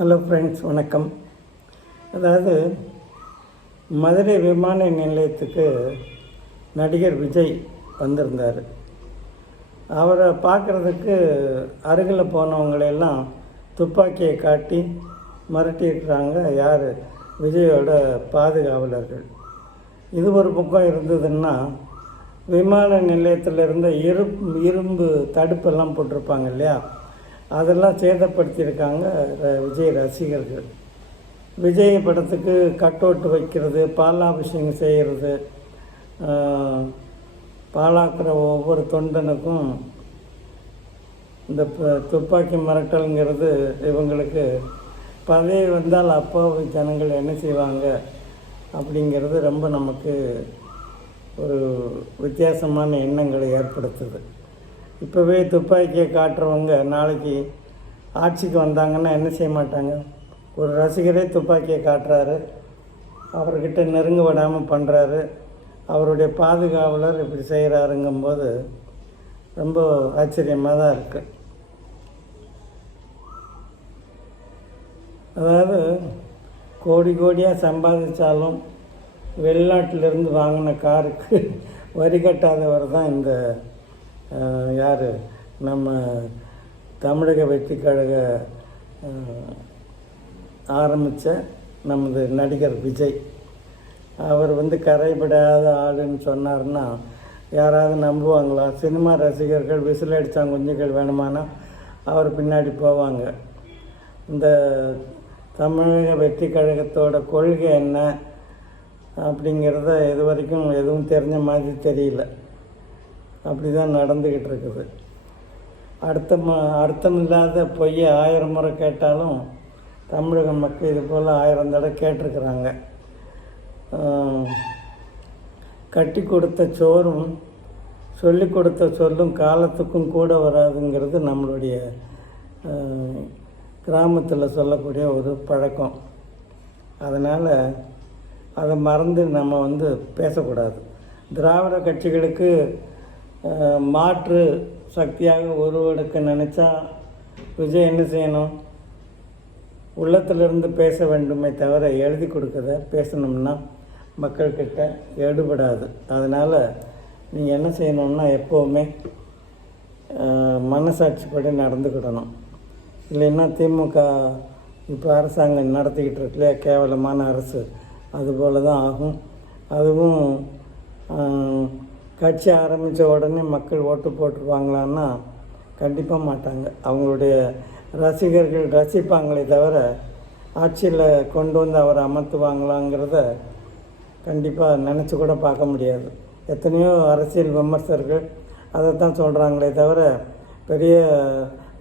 Hello friends வணக்கம். அதாவது மதுரை விமான நிலையத்துக்கு நடிகர் விஜய் வந்திருந்தார். அவரை பார்க்குறதுக்கு அருகில் போனவங்களெல்லாம் துப்பாக்கியை காட்டி மிரட்டியிருக்கிறாங்க யார்? விஜயோட பாதுகாவலர்கள். இது ஒரு பக்கம் இருந்ததுன்னா விமான நிலையத்தில் இருந்த இரும்பு இரும்பு தடுப்பெல்லாம் போட்டிருப்பாங்க இல்லையா? அதெல்லாம் சேதப்படுத்தியிருக்காங்க ர- விஜய் ரசிகர்கள். விஜய் படத்துக்கு கட் அவுட் வைக்கிறது பாலாபிஷேகம் செய்கிறது பாலாக்குற ஒவ்வொரு தொண்டனுக்கும் இந்த ப- துப்பாக்கி மிரட்டல்ங்கிறது இவங்களுக்கு பதவி வந்தால் அப்பாவி ஜனங்கள் என்ன செய்வாங்க அப்படிங்கிறது ரொம்ப நமக்கு ஒரு வித்தியாசமான எண்ணங்களை ஏற்படுத்துது. இப்போவே துப்பாக்கியை காட்டுறவங்க நாளைக்கு ஆட்சிக்கு வந்தாங்கன்னா என்ன செய்ய மாட்டாங்க? ஒரு ரசிகரே துப்பாக்கியை காட்டுறாரு. அவர்கிட்ட நெருங்க விடாமல் பண்ணுறாரு அவருடைய பாதுகாவலர் இப்படி செய்கிறாருங்கும்போது ரொம்ப ஆச்சரியமாக தான் இருக்குது அதாவது கோடி கோடியாக சம்பாதிச்சாலும் வெளிநாட்டிலிருந்து வாங்கின காருக்கு வரி கட்டாதவர் தான் இந்த யார்? நம்ம தமிழக வெற்றி கழக ஆரம்பித்த நமது நடிகர் விஜய். அவர் வந்து கரைபடாத ஆளுன்னு சொன்னார்னா யாராவது நம்புவாங்களா? சினிமா ரசிகர்கள் விசில் அடித்தாங்குஞ்சுகள் வேணுமானா அவர் பின்னாடி போவாங்க. இந்த தமிழக வெற்றி கழகத்தோட கொள்கை என்ன அப்படிங்கிறத இது வரைக்கும் எதுவும் தெரிஞ்ச மாதிரி தெரியல. அப்படி தான் நடந்துக்கிட்டு இருக்குது அர்த்தம் இல்லாத பொய்யை ஆயிரம் முறை கேட்டாலும் தமிழக மக்கள் இது போல் ஆயிரம் தடவை கேட்டிருக்கிறாங்க. கட்டி கொடுத்த சோறும் சொல்லி கொடுத்த சொல்லும் காலத்துக்கும் கூட வராதுங்கிறது நம்மளுடைய கிராமத்தில் சொல்லக்கூடிய ஒரு பழக்கம். அதனால் அதை மறந்து நம்ம வந்து பேசக்கூடாது. திராவிட கட்சிகளுக்கு மாற்று சக்தியாக உருவெடுக்க நினச்சா விஜய் என்ன செய்யணும்? உள்ளத்திலிருந்து பேச வேண்டுமே தவிர எழுதி கொடுக்கறத பேசணும்னா மக்கள்கிட்ட எடுபடாது அதனால் நீங்கள் என்ன செய்யணும்னா எப்போவுமே மனசாட்சிப்படி நடந்துக்கிடணும். இல்லைன்னா திமுக இப்போ அரசாங்கம் நடத்திக்கிட்டு இருக்குல்லையா கேவலமான அரசு. அதுபோல தான் ஆகும். அதுவும் கட்சி ஆரம்பித்த உடனே மக்கள் ஓட்டு போட்டுருவாங்களான்னா கண்டிப்பாக மாட்டாங்க. அவங்களுடைய ரசிகர்கள் ரசிப்பாங்களே தவிர ஆட்சியில் கொண்டு வந்து அவரை அமர்த்துவாங்களாங்கிறத கண்டிப்பாக நினச்சி கூட பார்க்க முடியாது. எத்தனையோ அரசியல் விமர்சகர்கள் அதை தான் சொல்கிறாங்களே தவிர பெரிய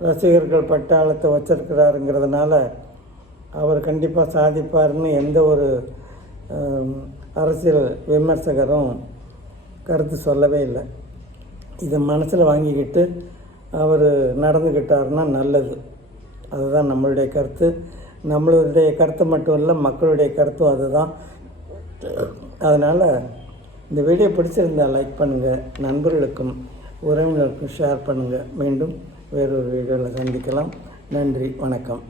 ரசிகர்கள் பட்டாளத்தை வச்சிருக்கிறாருங்கிறதுனால அவர் கண்டிப்பாக சாதிப்பார்னு எந்த ஒரு அரசியல் விமர்சகரும் கருத்து சொல்லவே இல்லை. இதை மனசில் வாங்கிக்கிட்டு அவர் நடந்துக்கிட்டாருன்னா நல்லது. அதுதான் நம்மளுடைய கருத்து. நம்மளுடைய கருத்து மட்டும் இல்லை மக்களுடைய கருத்தும் அதுதான். அதனால் இந்த வீடியோ பிடிச்சிருந்தால் லைக் பண்ணுங்கள் நண்பர்களுக்கும் உறவினருக்கும் ஷேர் பண்ணுங்கள் மீண்டும் வேறொரு வீடியோவில் சந்திக்கலாம். நன்றி வணக்கம்.